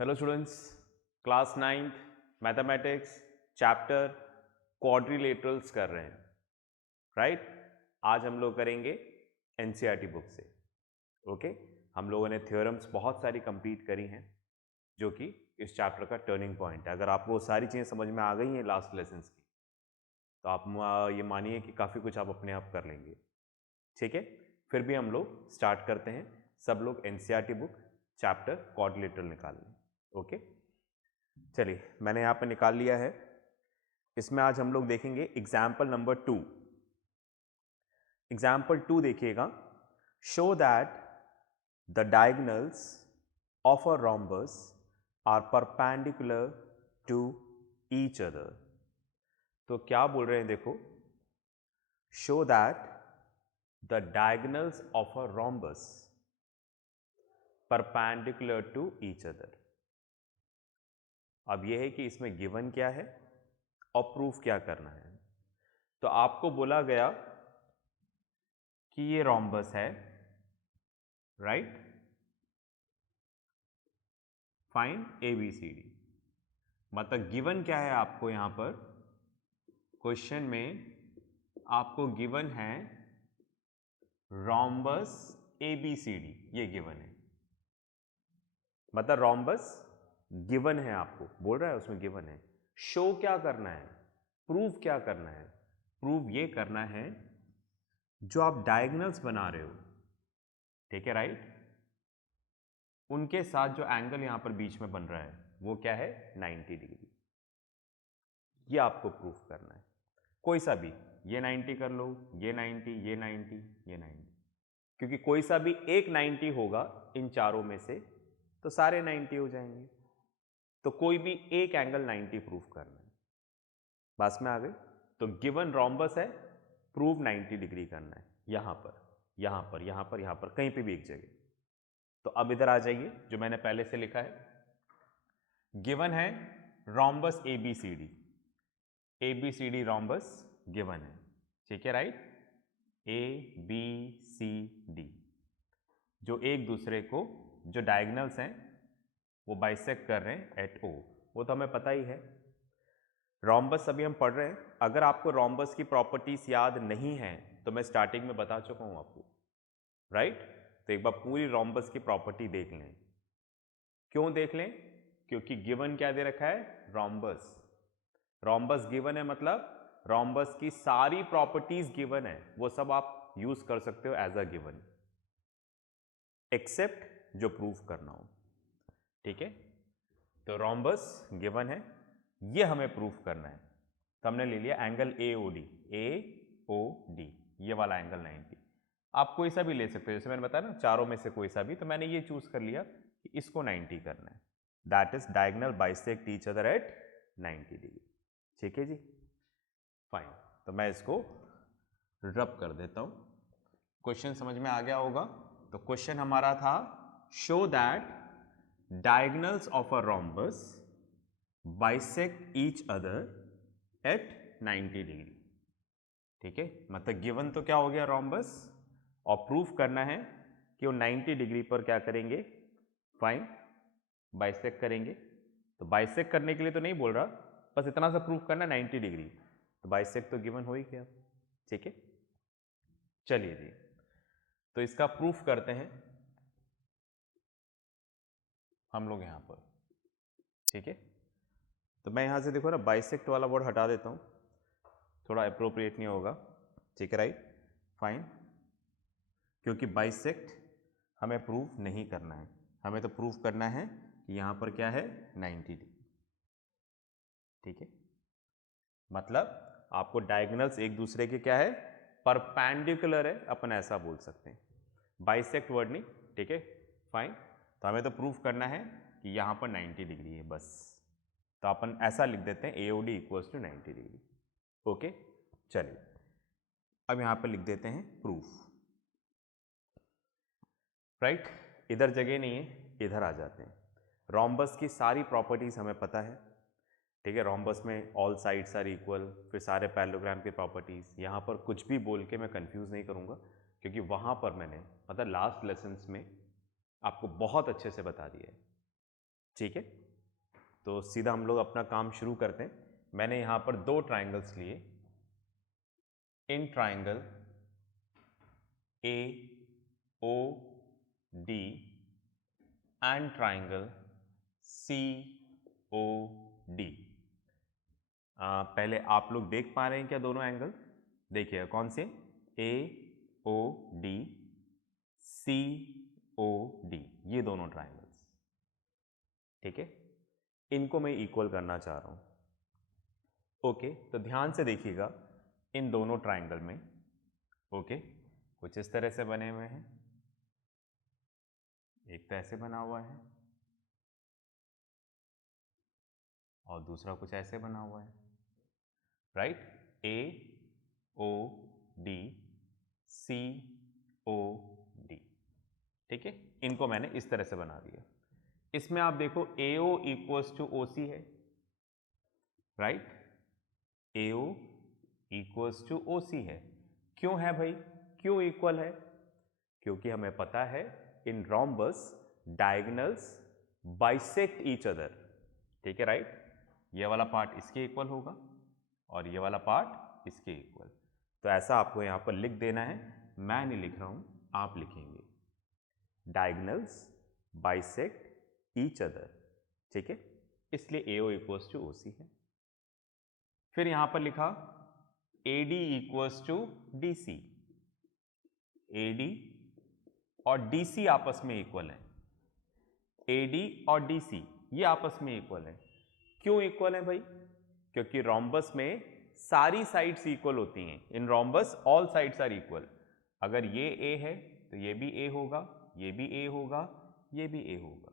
Hello students, class 9th mathematics chapter quadrilaterals कर रहे हैं, राइट। आज हम लोग करेंगे एनसीईआरटी बुक से। ओके, हम लोगों ने थ्योरम्स बहुत सारी कंप्लीट करी हैं जो कि इस चैप्टर का टर्निंग पॉइंट है। अगर आपको सारी चीज़ें समझ में आ गई हैं लास्ट लेसन्स की, तो आप ये मानिए कि काफ़ी कुछ आप अपने आप कर लेंगे। ठीक है, फिर भी हम लोग स्टार्ट करते हैं। सब लोग एनसीईआरटी बुक चैप्टर क्वाड्रिलेटरल निकाल लें। ओके, चलिए मैंने यहाँ पे निकाल लिया है। इसमें आज हम लोग देखेंगे एग्जाम्पल नंबर 2। एग्जाम्पल 2 देखिएगा। Show that the diagonals of a rhombus are perpendicular to each other. तो क्या बोल रहे हैं, देखो, show that the diagonals of a rhombus perpendicular to each other. अब यह है कि इसमें गिवन क्या है और प्रूफ क्या करना है। तो आपको बोला गया कि ये रोम्बस है, राइट। Find ABCD। मतलब गिवन क्या है आपको यहाँ पर क्वेश्चन में, आपको गिवन है रोम्बस ABCD, ये गिवन है। मतलब रोम्बस गिवन है, आपको बोल रहा है उसमें गिवन है। शो क्या करना है, प्रूव क्या करना है। प्रूव ये करना है जो आप डायगोनल्स बना रहे हो, ठीक है, राइट, उनके साथ जो एंगल यहां पर बीच में बन रहा है वो क्या है, 90 डिग्री। ये आपको प्रूफ करना है। कोई सा भी, ये 90 कर लो, ये 90, ये 90, ये 90, क्योंकि कोई सा भी एक 90 होगा इन चारों में से तो सारे 90 हो जाएंगे। तो कोई भी एक एंगल 90 प्रूफ करना है। बस में आ गई। तो गिवन रोम्बस है, प्रूव 90 डिग्री करना है। यहां पर, यहां पर, यहां पर, यहां पर, कहीं पे भी एक जगह। तो अब इधर आ जाइए, जो मैंने पहले से लिखा है। गिवन है rhombus ABCD, ABCD rhombus given है, ठीक है, राइट। ABCD जो एक दूसरे को, जो डायगोनल्स हैं वो बाइसेक्ट कर रहे हैं एट O, वो तो हमें पता ही है। रोम्बस अभी हम पढ़ रहे हैं। अगर आपको रोम्बस की प्रॉपर्टीज याद नहीं है तो मैं स्टार्टिंग में बता चुका हूं आपको, राइट। तो एक बार पूरी रोम्बस की प्रॉपर्टी देख लें। क्यों देख लें? क्योंकि गिवन क्या दे रखा है, रोम्बस। रोम्बस गिवन है, मतलब रोम्बस की सारी प्रॉपर्टीज गिवन है, वो सब आप यूज कर सकते हो एज अ गिवन, एक्सेप्ट जो प्रूफ करना हो, ठीक है। तो रोम्बस गिवन है, ये हमें प्रूफ करना है। तो हमने ले लिया एंगल AOD, AOD, ये वाला एंगल 90। आप कोई सा भी ले सकते हो, जैसे मैंने बताया ना, चारों में से कोई सा भी। तो मैंने ये चूज कर लिया कि इसको 90 करना है। That is diagonal bisect each other at 90 degree, ठीक है जी, फाइन। तो मैं इसको रब कर देता हूं। क्वेश्चन समझ में आ गया होगा। तो क्वेश्चन हमारा था, show that diagonals of a rhombus bisect each other at 90 degree, ठीक है। मतलब गिवन तो क्या हो गया, रोम्बस, और प्रूफ करना है कि वो 90 डिग्री पर क्या करेंगे, फाइन, बाइसेक्ट करेंगे। तो बाइसेक्ट करने के लिए तो नहीं बोल रहा, बस इतना सा प्रूफ करना 90 डिग्री। तो बाइसेक्ट तो गिवन हो ही गया, ठीक है। चलिए जी, तो इसका प्रूफ करते हैं हम लोग यहां पर, ठीक है। तो मैं यहां से देखो ना, बाइसेक्ट वाला वर्ड हटा देता हूं, थोड़ा अप्रोप्रिएट नहीं होगा, ठीक है, राइट, फाइन। क्योंकि बाइसेक्ट हमें प्रूफ नहीं करना है, हमें तो प्रूफ करना है कि यहां पर क्या है, 90 डिग्री, ठीक है। मतलब आपको डायगोनल्स एक दूसरे के क्या है, परपेंडिकुलर है, अपन ऐसा बोल सकते हैं। बाइसेक्ट वर्ड नहीं, ठीक है, फाइन। तो हमें तो प्रूफ करना है कि यहां पर 90 डिग्री है, बस। तो अपन ऐसा लिख देते हैं AOD equals to 90 degree, okay. चलिए अब यहां पर लिख देते हैं प्रूफ, राइट। इधर जगह नहीं है, इधर आ जाते हैं। रोम्बस की सारी प्रॉपर्टीज हमें पता है, ठीक है। रोम्बस में ऑल साइड्स आर इक्वल, फिर सारे पैरेललोग्राम की प्रॉपर्टीज। यहाँ पर कुछ भी बोल के मैं कंफ्यूज नहीं करूँगा, क्योंकि वहाँ पर मैंने, मतलब लास्ट लेसन्स में आपको बहुत अच्छे से बता दिया है, ठीक है, तो सीधा हम लोग अपना काम शुरू करते हैं। मैंने यहां पर दो ट्राइंगल्स लिए, in triangle A O D and triangle C O D. पहले आप लोग देख पा रहे हैं क्या दोनों एंगल? देखिए कौन से, ए O D C O D, ये दोनों ट्राइंगल्स, ठीक है, इनको मैं इक्वल करना चाह रहा हूं। ओके, तो ध्यान से देखिएगा इन दोनों ट्राइंगल में, ओके, कुछ इस तरह से बने हुए हैं, एक तो ऐसे बना हुआ है और दूसरा कुछ ऐसे बना हुआ है, right, A O D C O D, ठीक है, इनको मैंने इस तरह से बना दिया। इसमें आप देखो ए ओ इक्वल्स टू ओ सी है, right, A O equals two O सी है। क्यों है भाई, क्यों इक्वल है? क्योंकि हमें पता है in rhombus diagonals bisect each other, ठीक है, राइट, ये वाला पार्ट इसके इक्वल होगा और ये वाला पार्ट इसके इक्वल। तो ऐसा आपको यहां पर लिख देना है, मैं नहीं लिख रहा हूं, आप लिखेंगे, डायगोनल्स बाइसेक्ट ईच अदर, ठीक है, इसलिए AO इक्वल्स टू OC है। फिर यहां पर लिखा AD equals to DC, AD और DC आपस में इक्वल है, AD और DC ये आपस में इक्वल है। क्यों इक्वल है भाई? क्योंकि रोम्बस में सारी साइड्स इक्वल होती हैं, in rhombus all sides are equal. अगर ये A है तो ये भी A होगा, ये भी A होगा, ये भी A होगा,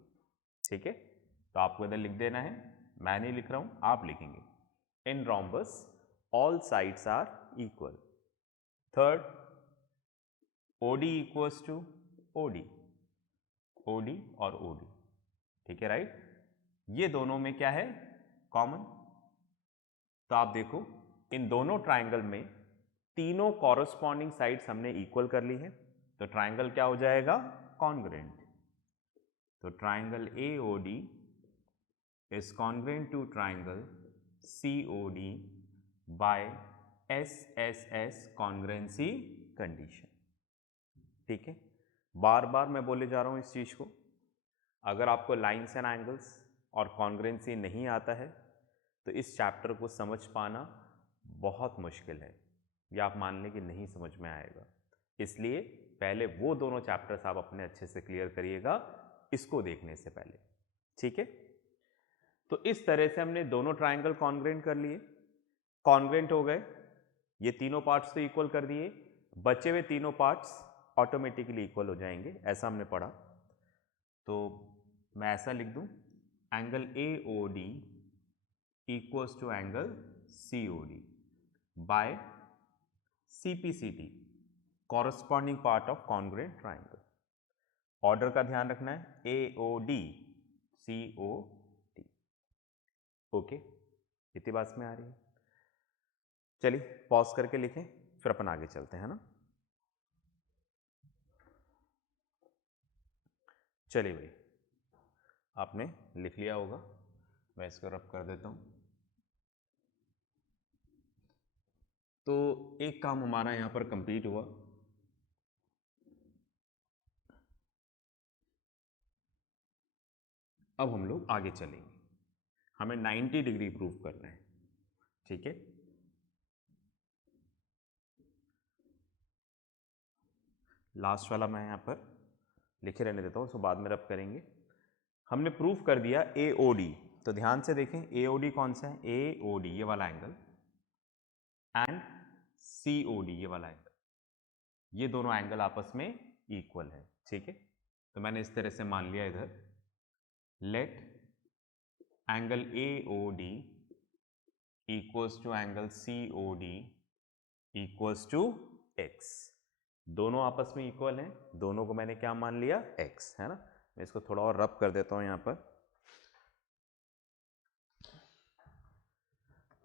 ठीक है, तो आपको इधर लिख देना है, मैं नहीं लिख रहा हूं, आप लिखेंगे, in rhombus all sides are equal. Third, OD equals to OD, OD और OD, ठीक है, राइट, ये दोनों में क्या है, कॉमन। तो आप देखो इन दोनों ट्राइंगल में तीनों कॉरस्पॉन्डिंग साइड्स हमने इक्वल कर ली है, तो ट्राइंगल क्या हो जाएगा, कॉन्ग्रुएंट। तो triangle AOD is congruent to triangle COD by SSS congruency condition, ठीक है। बार बार मैं बोले जा रहा हूं इस चीज को, अगर आपको लाइन्स एंड एंगल्स और कॉन्ग्रुएंसी नहीं आता है तो इस चैप्टर को समझ पाना बहुत मुश्किल है, या आप मान लें कि नहीं समझ में आएगा। इसलिए पहले वो दोनों चैप्टर्स आप अपने अच्छे से क्लियर करिएगा इसको देखने से पहले, ठीक है। तो इस तरह से हमने दोनों ट्राइंगल कॉन्ग्रुएंट कर लिए, कॉन्ग्रुएंट हो गए, ये तीनों पार्ट्स तो इक्वल कर दिए, बचे हुए तीनों पार्ट्स ऑटोमेटिकली इक्वल हो जाएंगे, ऐसा हमने पढ़ा। तो मैं ऐसा लिख दूं, angle AOD equals to angle COD by CPCT, corresponding part of congruent triangle। Order का ध्यान रखना है, AOD COD, ओके, इतनी बात में आ रही है। चलिए पॉज करके लिखें, फिर अपन आगे चलते हैं ना। चलिए भाई, आपने लिख लिया होगा, मैं इसको रब कर देता हूं। तो एक काम हमारा यहां पर कंप्लीट हुआ। अब हम लोग आगे चलेंगे, हमें 90 डिग्री प्रूव करना है, ठीक है। लास्ट वाला मैं यहां पर लिखे रहने देता हूं, उसको बाद में रब करेंगे। हमने प्रूफ कर दिया AOD, तो ध्यान से देखें AOD कौन सा है, AOD ये वाला एंगल एंड COD ये वाला एंगल, ये दोनों एंगल आपस में इक्वल है, ठीक है। तो मैंने इस तरह से मान लिया इधर, let angle AOD equals to angle COD equals to x, दोनों आपस में इक्वल हैं, दोनों को मैंने क्या मान लिया, x, है ना। मैं इसको थोड़ा और रब कर देता हूं यहां पर।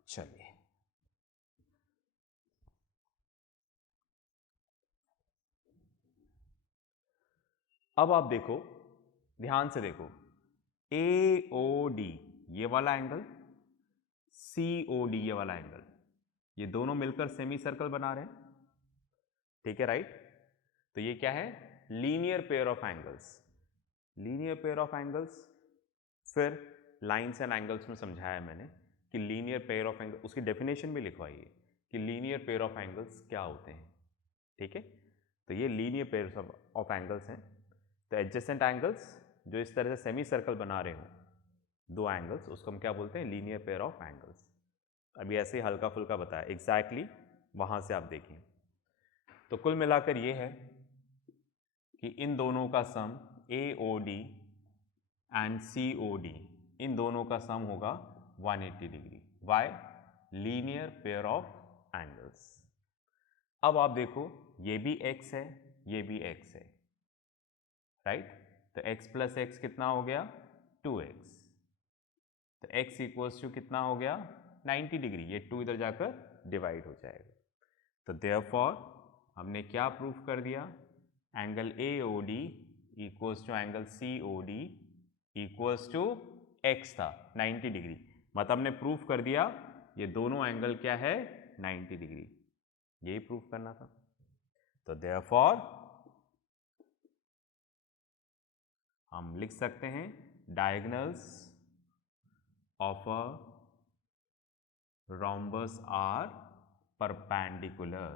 चलिए अब आप देखो, ध्यान से देखो, AOD ये वाला एंगल, COD ये वाला एंगल, ये दोनों मिलकर सेमी सर्कल बना रहे हैं, ठीक है, राइट। तो ये क्या है, linear pair of angles, linear pair of angles. फिर लाइन्स एंड एंगल्स में समझाया मैंने कि लीनियर पेयर ऑफ एंगल, उसकी डेफिनेशन भी लिखवाइए कि लीनियर पेयर ऑफ एंगल्स क्या होते हैं, ठीक है। तो ये लीनियर पेयर ऑफ एंगल्स हैं। तो एडजेसेंट एंगल्स जो इस तरह से सेमी सर्कल बना रहे हो, दो एंगल्स, उसको हम क्या बोलते हैं, लीनियर पेयर ऑफ एंगल्स। अभी ऐसे ही हल्का फुल्का बताया, एग्जैक्टली वहाँ से आप देखिए। तो कुल मिलाकर ये है कि इन दोनों का सम AOD एंड COD, इन दोनों का सम होगा 180 degree. Why, linear pair of angles. अब आप देखो, ये भी x है, ये भी x है, राइट। तो x प्लस x कितना हो गया, 2x। तो x इक्वल्स टू कितना हो गया, 90 डिग्री। ये 2 इधर जाकर डिवाइड हो जाएगा। तो देयरफॉर हमने क्या प्रूफ कर दिया, angle AOD equals to angle COD equals to x था 90 डिग्री। मतलब हमने प्रूफ कर दिया ये दोनों एंगल क्या है, 90 डिग्री। यही प्रूफ करना था। तो देयरफॉर हम लिख सकते हैं diagonals of a rhombus are perpendicular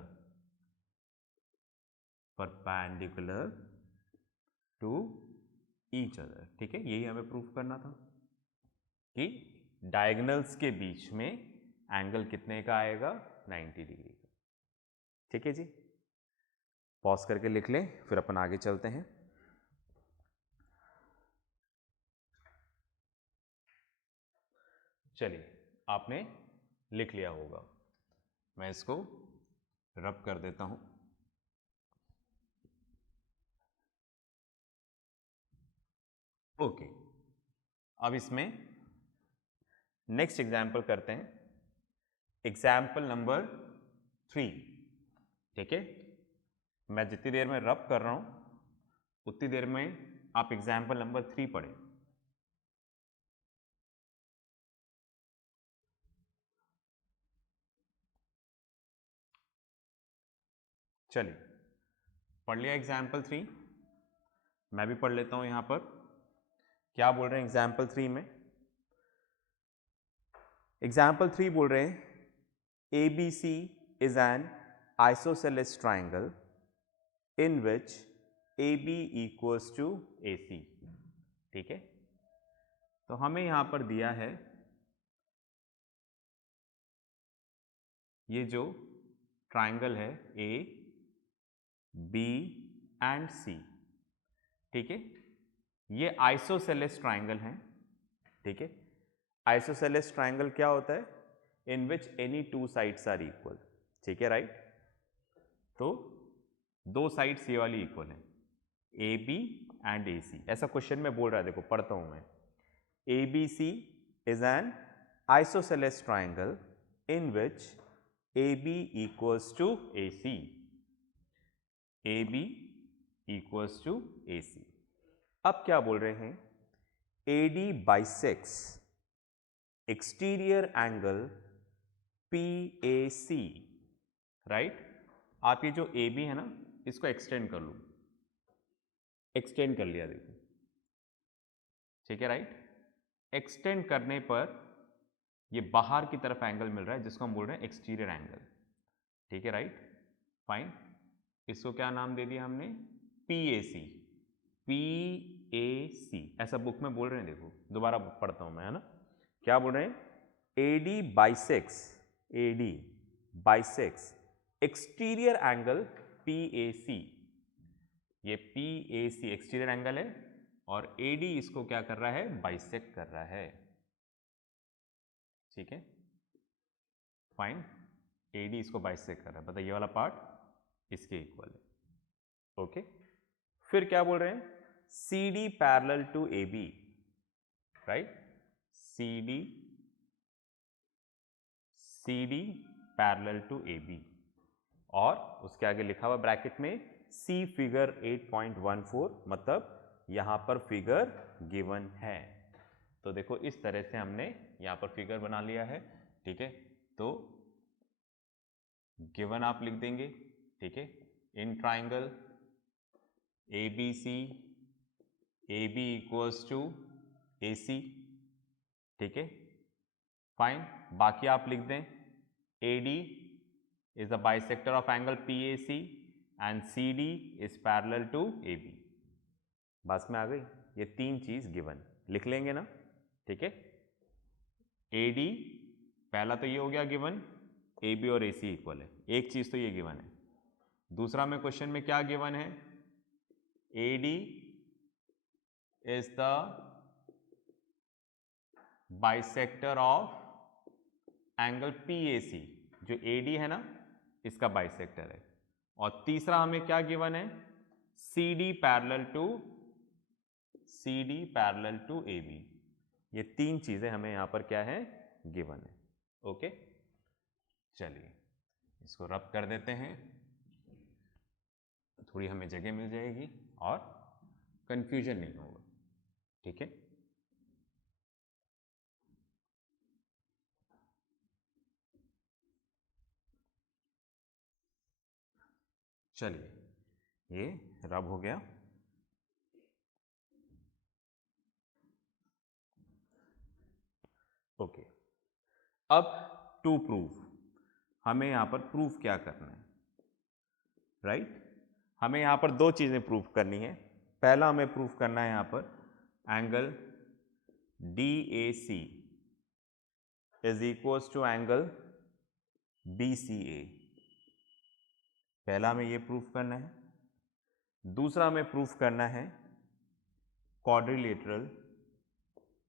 to each other, ठीक है। यही हमें प्रूफ करना था कि डायगोनल्स के बीच में एंगल कितने का आएगा, 90 डिग्री का, ठीक है जी। पॉज करके लिख लें, फिर अपन आगे चलते हैं। चलिए, आपने लिख लिया होगा, मैं इसको रब कर देता हूं। ओके, अब इसमें नेक्स्ट एग्जाम्पल करते हैं, एग्जाम्पल नंबर 3, ठीक है। मैं जितनी देर में रब कर रहा हूं उतनी देर में आप एग्जाम्पल नंबर 3 पढ़ें। चलिए, पढ़ लिया एग्जाम्पल 3, मैं भी पढ़ लेता हूं। यहां पर क्या बोल रहे हैं एग्जाम्पल 3 में, एग्जाम्पल 3 बोल रहे हैं ABC is an isosceles triangle in which AB equals to AC, ठीक है। तो हमें यहां पर दिया है ये जो ट्राइंगल है A, B एंड C, ठीक है। ये आइसोसेलेस ट्राइंगल है, ठीक है। आइसोसेलेस ट्राइंगल क्या होता है, in which any two sides are equal, ठीक है, राइट। तो दो साइड्स ये वाली इक्वल है, AB एंड AC। ऐसा क्वेश्चन में बोल रहा है, देखो पढ़ता हूं मैं, ABC is an isosceles triangle in which AB equals to AC, AB equals to AC। अब क्या बोल रहे हैं, AD bisects exterior angle PAC, right. आप ये जो AB है ना, इसको एक्सटेंड कर लो, एक्सटेंड कर लिया, देखो, ठीक है, राइट। एक्सटेंड करने पर ये बाहर की तरफ एंगल मिल रहा है जिसको हम बोल रहे हैं एक्सटीरियर एंगल, ठीक है, राइट, फाइन। इसको क्या नाम दे दिया हमने, PAC, PAC ऐसा बुक में बोल रहे हैं। देखो दोबारा पढ़ता हूं मैं, है ना, क्या बोल रहे हैं, AD bisects exterior angle PAC। ये PAC एक्सटीरियर एंगल है और AD इसको क्या कर रहा है, बाइसेक्ट कर रहा है, ठीक है, फाइन। AD इसको बाइसेक्ट कर रहा है, बताइए, ये वाला पार्ट इसके इक्वल है, ओके। फिर क्या बोल रहे हैं, CD parallel to AB, right, CD parallel to AB, और उसके आगे लिखा हुआ ब्रैकेट में C फिगर 8.14, मतलब यहां पर फिगर गिवन है, तो देखो इस तरह से हमने यहाँ पर फिगर बना लिया है, ठीक है। तो गिवन आप लिख देंगे, ठीक है, in triangle A B C, A B equals to A C, ठीक है, फाइन। बाकी आप लिख दें A D is the bisector of angle P A C and C D is parallel to A B. बस में आ गई, ये तीन चीज गिवन लिख लेंगे ना, ठीक है। ए डी पहला तो ये हो गया गिवन, ए बी और ए सी इक्वल है, एक चीज तो ये गिवन है। दूसरा में क्वेश्चन में क्या गिवन है, A D is the bisector of angle P A C, जो ए डी है ना इसका बाइसेक्टर है। और तीसरा हमें क्या गिवन है, C D parallel to A B. ये तीन चीजें हमें यहां पर क्या है, गिवन है। ओके, चलिए इसको रब कर देते हैं, थोड़ी हमें जगह मिल जाएगी और कंफ्यूजन नहीं होगा, ठीक है। चलिए ये रब हो गया। ओके, अब टू प्रूव, हमें यहां पर प्रूफ क्या करना है, राइट। हमें यहां पर दो चीजें प्रूफ करनी है। पहला हमें प्रूफ करना है यहां पर angle D A C is equals to angle B C A. पहला हमें ये प्रूफ करना है। दूसरा हमें प्रूफ करना है quadrilateral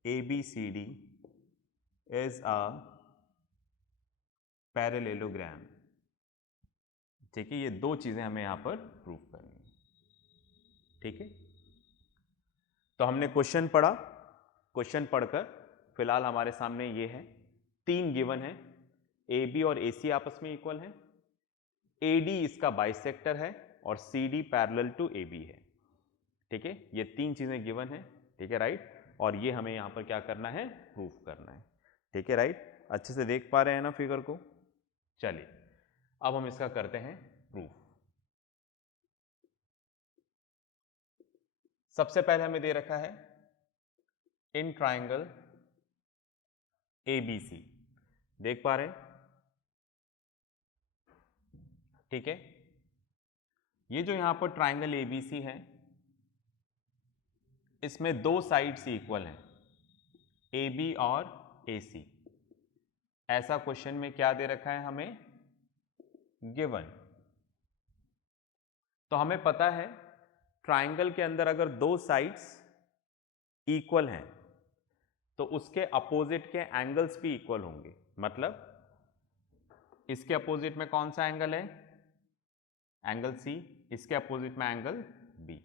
A B C D is a parallelogram, ठीक है। ये दो चीजें हमें यहां पर प्रूफ करनी है, ठीक है। तो हमने क्वेश्चन पढ़ा, क्वेश्चन पढ़कर फिलहाल हमारे सामने ये है, तीन गिवन है, ए बी और ए सी आपस में इक्वल है, ए डी इसका बाइसेक्टर है और C D parallel to A B है, ठीक है। ये तीन चीजें गिवन है, ठीक है, राइट। और ये हमें यहां पर क्या करना है, प्रूफ करना है, ठीक है, राइट। अच्छे से देख पा रहे हैं ना फिगर को। चलिए अब हम इसका करते हैं प्रूफ। सबसे पहले हमें दे रखा है इन ट्राइंगल ए बी सी, देख पा रहे हैं, ठीक है। ये जो यहां पर ट्राइंगल ए बी सी है, इसमें दो साइड्स इक्वल हैं, ए बी और ए सी। ऐसा क्वेश्चन में क्या दे रखा है हमें, गिवन। तो हमें पता है ट्राइंगल के अंदर अगर दो साइड्स इक्वल हैं तो उसके अपोजिट के एंगल्स भी इक्वल होंगे। मतलब इसके अपोजिट में कौन सा एंगल है, एंगल सी, इसके अपोजिट में एंगल बी,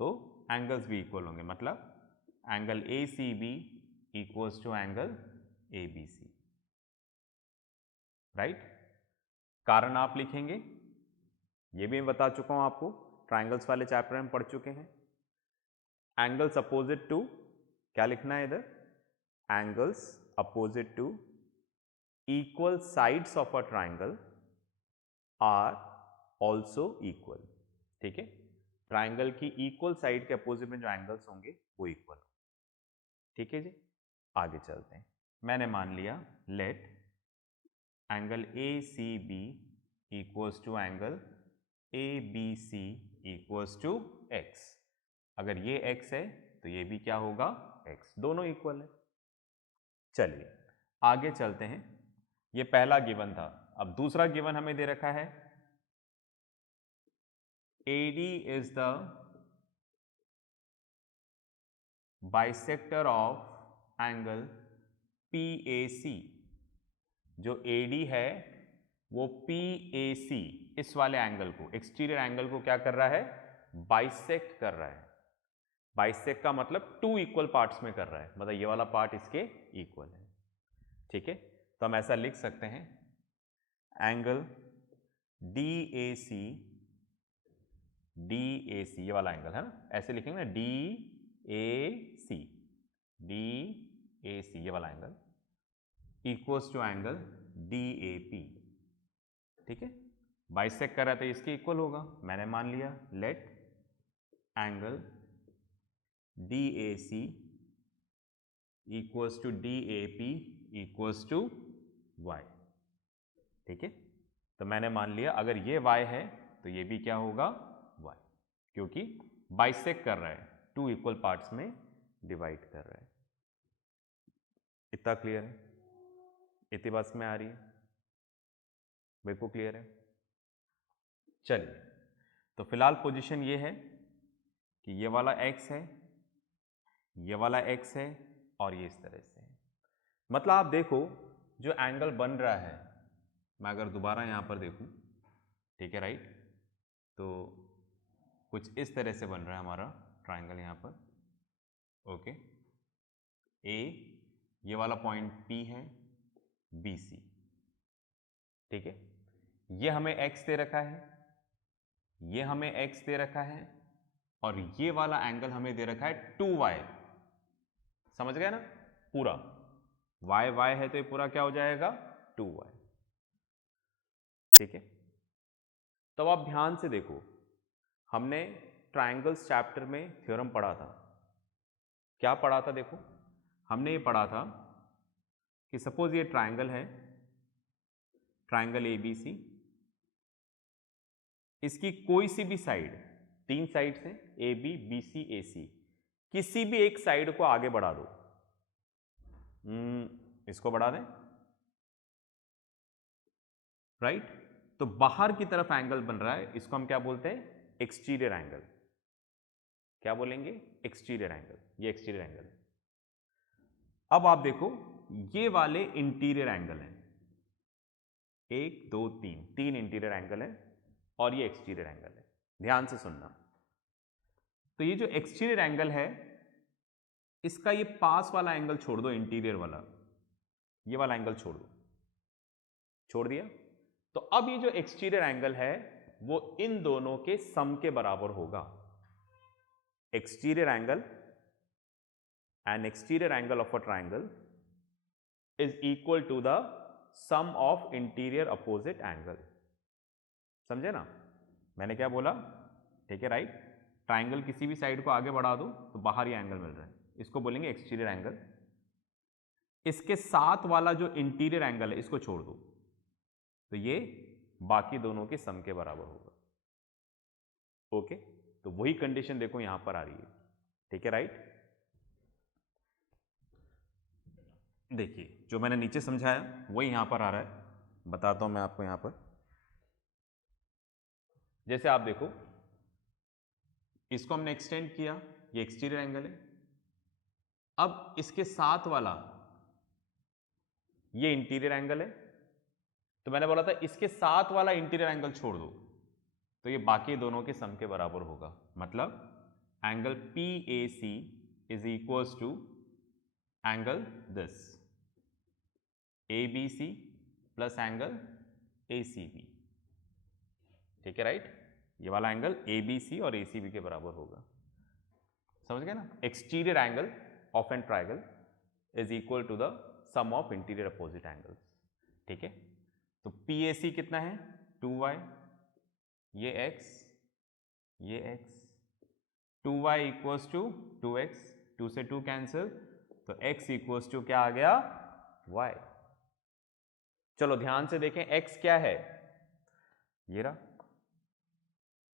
तो एंगल्स भी इक्वल होंगे। मतलब angle A C B equals to angle A B C, right. कारण आप लिखेंगे, ये भी मैं बता चुका हूं आपको, ट्राइंगल्स वाले चैप्टर में पढ़ चुके हैं। एंगल्स अपोजिट टू, क्या लिखना है इधर, angles opposite to equal sides of a triangle are also equal, ठीक है। ट्राइंगल की इक्वल साइड के अपोजिट में जो एंगल्स होंगे वो इक्वल, ठीक है जी। आगे चलते हैं। मैंने मान लिया let angle A C B equals to angle A B C equals to X. अगर ये x है तो ये भी क्या होगा, x, दोनों इक्वल है। चलिए आगे चलते हैं। ये पहला गिवन था। अब दूसरा गिवन हमें दे रखा है AD is the bisector of angle PAC। जो AD है वो PAC, इस वाले एंगल को, एक्सटीरियर एंगल को क्या कर रहा है, बाइसेक्ट कर रहा है। बाइसेक्ट का मतलब टू इक्वल पार्ट्स में कर रहा है, मतलब ये वाला पार्ट इसके इक्वल है, ठीक है। तो हम ऐसा लिख सकते हैं एंगल DAC, ये वाला एंगल है ना, ऐसे लिखेंगे ना, DAC, DAC ये वाला angle equals to angle DAP, ठीक है। बाइसेक्ट कर रहा था, इसके इक्वल होगा, मैंने मान लिया। Let angle DAC equals to DAP equals to y, ठीक है। तो मैंने मान लिया अगर ये y है तो ये भी क्या होगा, y, क्योंकि बाइसेक्ट कर रहा है, टू इक्वल पार्ट्स में डिवाइड कर रहा है। इतना क्लियर है? इतनी बात में आ रही है? बिल्कुल क्लियर है। चलिए, तो फिलहाल पोजीशन ये है कि ये वाला x है, ये वाला x है और ये इस तरह से है। मतलब आप देखो जो एंगल बन रहा है, मैं अगर दोबारा यहाँ पर देखूँ, ठीक है, राइट, तो कुछ इस तरह से बन रहा है हमारा ट्राइंगल यहाँ पर, ओके। ए ये वाला पॉइंट P है, BC, ठीक है। ये हमें x दे रखा है, ये हमें x दे रखा है और ये वाला एंगल हमें दे रखा है 2y। समझ गए ना? पूरा y y है तो ये पूरा क्या हो जाएगा, 2y, ठीक है। तो आप ध्यान से देखो, हमने ट्रायंगल्स चैप्टर में थ्योरम पढ़ा था। क्या पढ़ा था? देखो, हमने ये पढ़ा था कि सपोज ये ट्रायंगल है, ट्रायंगल ABC, इसकी कोई सी भी साइड, तीन साइड से AB BC AC, किसी भी एक साइड को आगे बढ़ा दो। इसको बढ़ा दें, राइट, तो बाहर की तरफ एंगल बन रहा है, इसको हम क्या बोलते हैं, एक्सटीरियर एंगल। क्या बोलेंगे? Exterior angle. ये एक्सटीरियर एंगल है। अब आप देखो ये वाले इंटीरियर एंगल हैं, 1 2 3, तीन इंटीरियर एंगल है और ये एक्सटीरियर एंगल है। ध्यान से सुनना, तो ये जो एक्सटीरियर एंगल है, इसका ये पास वाला एंगल छोड़ दो, इंटीरियर वाला, ये वाला एंगल छोड़ दो, छोड़ दिया। तो अब ये जो एक्सटीरियर एंगल है वो इन दोनों के सम के बराबर होगा। Exterior angle, an exterior angle of a triangle is equal to the sum of interior opposite angle. समझे ना मैंने क्या बोला? ठीक है, राइट। ट्राइंगल किसी भी साइड को आगे बढ़ा दो तो बाहर ये एंगल मिल रहा है, इसको बोलेंगे एक्सटीरियर एंगल। इसके साथ वाला जो इंटीरियर एंगल है इसको छोड़ दो तो ये बाकी दोनों के सम के बराबर होगा। ओके, तो वही कंडीशन देखो यहां पर आ रही है, ठीक है, राइट। देखिए जो मैंने नीचे समझाया वही यहां पर आ रहा है, बताता हूं मैं आपको। यहां पर जैसे आप देखो, इसको हमने एक्सटेंड किया, ये एक्सटीरियर एंगल है। अब इसके साथ वाला ये इंटीरियर एंगल है, तो मैंने बोला था इसके साथ वाला इंटीरियर एंगल छोड़ दो तो ये बाकी दोनों के सम के बराबर होगा। मतलब angle PAC is equals to angle this ABC plus angle ACB, ठीक है, राइट। ये वाला एंगल ABC और ACB के बराबर होगा। समझ गए ना? Exterior angle of an triangle is equal to the sum of interior opposite angles, ठीक है। तो PAC कितना है? 2y, ये x, ये x, 2y equals to 2x, 2 से 2 कैंसिल, तो x इक्वल्स टू क्या आ गया? y। चलो ध्यान से देखें, x क्या है? ये रहा,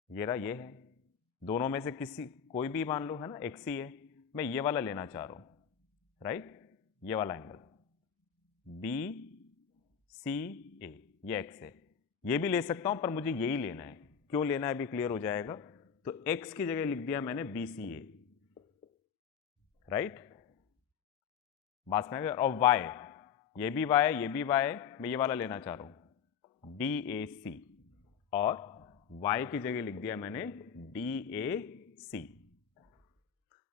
ये रहा, ये है। दोनों में से किसी कोई भी मान लो, है ना, x ही है। मैं ये वाला लेना चाह रहा हूं, राइट, ये वाला एंगल BCA, ये x है। ये भी ले सकता हूं पर मुझे यही लेना है। क्यों लेना है अभी क्लियर हो जाएगा। तो x की जगह लिख दिया मैंने BCA, राइट, बात में। और y, ये भी y है, ये भी y है, मैं ये वाला लेना चाह रहा हूं DAC, और y की जगह लिख दिया मैंने DAC।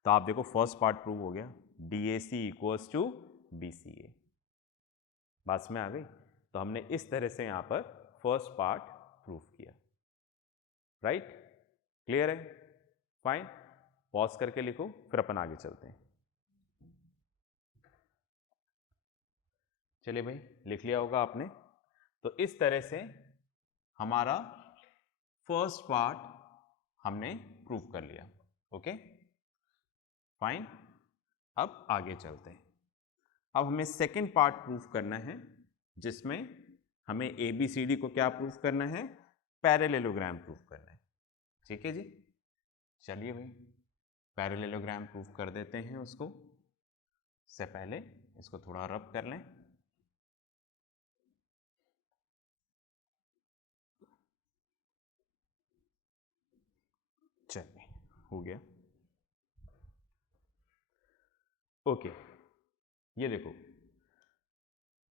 तो आप देखो फर्स्ट पार्ट प्रूव हो गया, DAC इक्वल्स टू BCA। बात में आ गई। तो हमने इस तरह से यहां पर फर्स्ट पार्ट प्रूव किया, राइट। क्लियर है? फाइन, पॉज करके लिखो, फिर अपन आगे चलते हैं। चलिए भाई, लिख लिया होगा आपने। तो इस तरह से हमारा फर्स्ट पार्ट हमने प्रूव कर लिया। ओके फाइन, अब आगे चलते हैं। अब हमें सेकंड पार्ट प्रूफ करना है, जिसमें हमें ABCD को क्या प्रूफ करना है, पैरेललोग्राम प्रूफ करना है। ठीक है जी, चलिए भाई पैरेललोग्राम प्रूफ कर देते हैं उसको। से पहले इसको थोड़ा रब कर लें। चलिए हो गया। ओके, ये देखो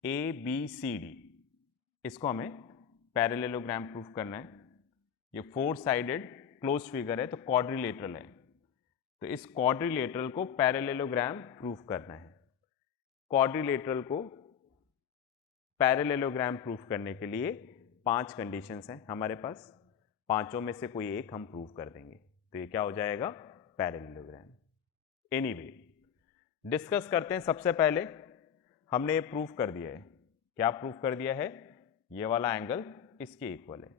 ABCD, इसको हमें पैरेललोग्राम प्रूफ करना है। ये 4 साइडेड क्लोज फिगर है, तो क्वाड्रिलेटरल है। तो इस क्वाड्रिलेटरल को पैरेललोग्राम प्रूफ करना है। क्वाड्रिलेटरल को पैरेललोग्राम प्रूफ करने के लिए 5 कंडीशंस हैं हमारे पास। पांचों में से कोई एक हम प्रूफ कर देंगे, तो ये क्या हो जाएगा, पैरेललोग्राम। एनीवे, डिस्कस करते हैं। सबसे पहले हमने ये प्रूफ कर दिया है। क्या प्रूफ कर दिया है, ये वाला एंगल इसके इक्वल है।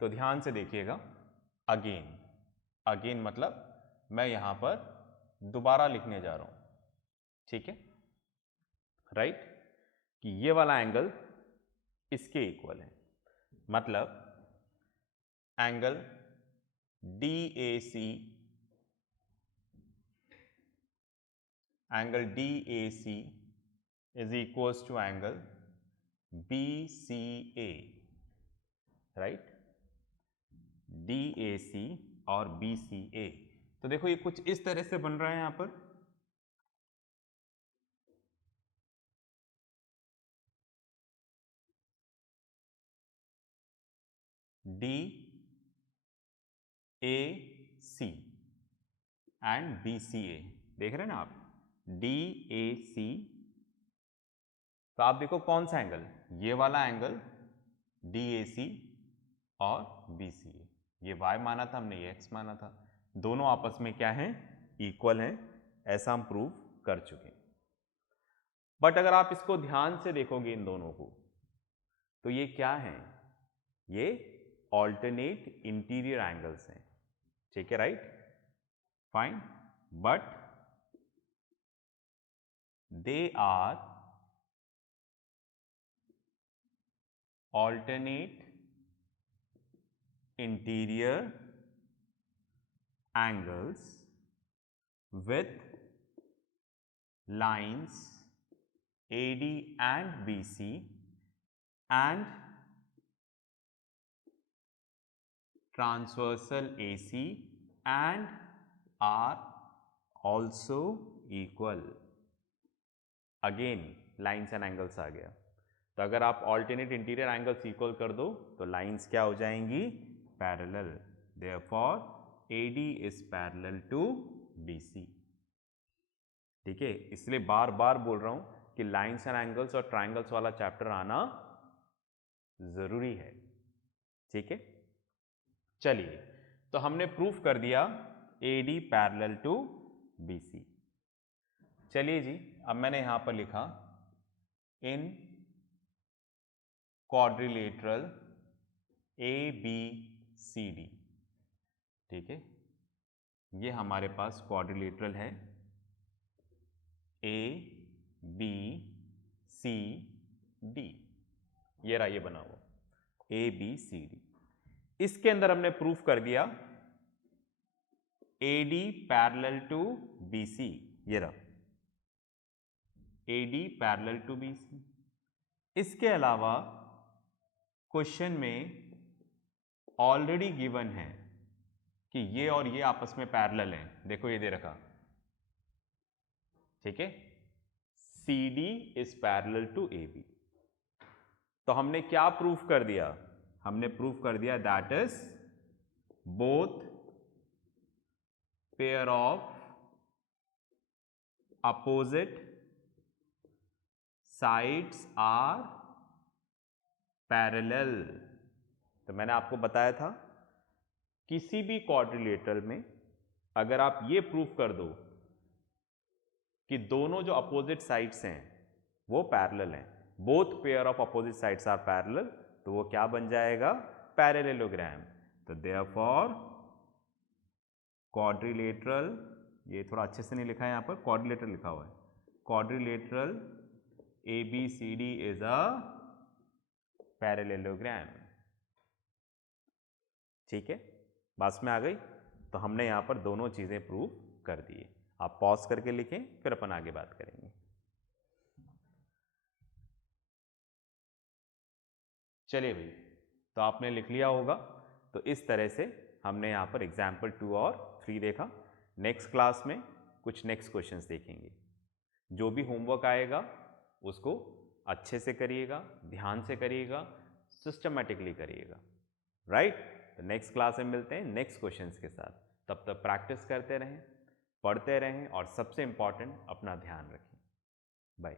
तो ध्यान से देखिएगा, अगेन अगेन मतलब मैं यहां पर दोबारा लिखने जा रहा हूं, ठीक है, राइट, कि ये वाला एंगल इसके इक्वल है। मतलब angle DAC, angle DAC is equals to angle BCA, right, DAC और BCA। तो देखो ये कुछ इस तरह से बन रहा है यहां पर। DAC एंड BCA, देख रहे हैं ना आप, DAC। तो आप देखो कौन सा एंगल, ये वाला एंगल DAC और BCA, ये y माना था हमने, ये x माना था। दोनों आपस में क्या हैं, इक्वल हैं, ऐसा हम प्रूव कर चुके हैं। बट अगर आप इसको ध्यान से देखोगे इन दोनों को, तो ये क्या हैं, ये ऑल्टरनेट इंटीरियर एंगल्स हैं। ठीक है, right, fine, but they are alternate interior angles with lines AD and BC and transversal AC and are also equal. Again lines and angles आ गया। तो अगर आप ऑल्टरनेट इंटीरियर एंगल्स इक्वल कर दो तो लाइंस क्या हो जाएंगी, parallel. Therefore AD is parallel to BC। ठीक है, इसलिए बार बार बोल रहा हूं कि लाइंस एंड एंगल्स और ट्राइंगल्स वाला चैप्टर आना जरूरी है। ठीक है, चलिए, तो हमने प्रूफ कर दिया AD पैरेलल टू BC। चलिए जी, अब मैंने यहां पर लिखा इन क्वाड्रिलेटरल ABCD। ठीक है, ये हमारे पास क्वाड्रिलेटरल है ABCD, ये रहा, ये बना हुआ ABCD। इसके अंदर हमने प्रूफ कर दिया AD पैरेलल टू BC, ये रहा AD पैरेलल टू BC। इसके अलावा क्वेश्चन में ऑलरेडी गिवन है कि ये और ये आपस में पैरेलल हैं। देखो ये दे रखा, ठीक है, CD is parallel to AB। तो हमने क्या प्रूफ कर दिया, हमने प्रूफ कर दिया that is both pair of opposite sides are parallel. तो मैंने आपको बताया था किसी भी क्वाड्रिलेटरल में अगर आप ये प्रूफ कर दो कि दोनों जो अपोजिट साइड्स हैं वो पैरेलल हैं, both pair of opposite sides are parallel, तो वो क्या बन जाएगा, पैरेललोग्राम। तो देयरफॉर क्वाड्रिलेटरल, ये थोड़ा अच्छे से नहीं लिखा है यहाँ पर, क्वाड्रिलेटरल लिखा हुआ है, quadrilateral ABCD is a parallelogram. ठीक है, बात में आ गई। तो हमने यहाँ पर दोनों चीज़ें प्रूव कर दी है। आप पॉज करके लिखें, फिर अपन आगे बात करेंगे। चलिए भाई, तो आपने लिख लिया होगा। तो इस तरह से हमने यहाँ पर एग्जाम्पल 2 और 3 देखा। नेक्स्ट क्लास में कुछ नेक्स्ट क्वेश्चंस देखेंगे। जो भी होमवर्क आएगा उसको अच्छे से करिएगा, ध्यान से करिएगा, सिस्टमेटिकली करिएगा, राइट। तो नेक्स्ट क्लास में मिलते हैं नेक्स्ट क्वेश्चंस के साथ। तब तक प्रैक्टिस करते रहें, पढ़ते रहें और सबसे इंपॉर्टेंट अपना ध्यान रखें। बाय।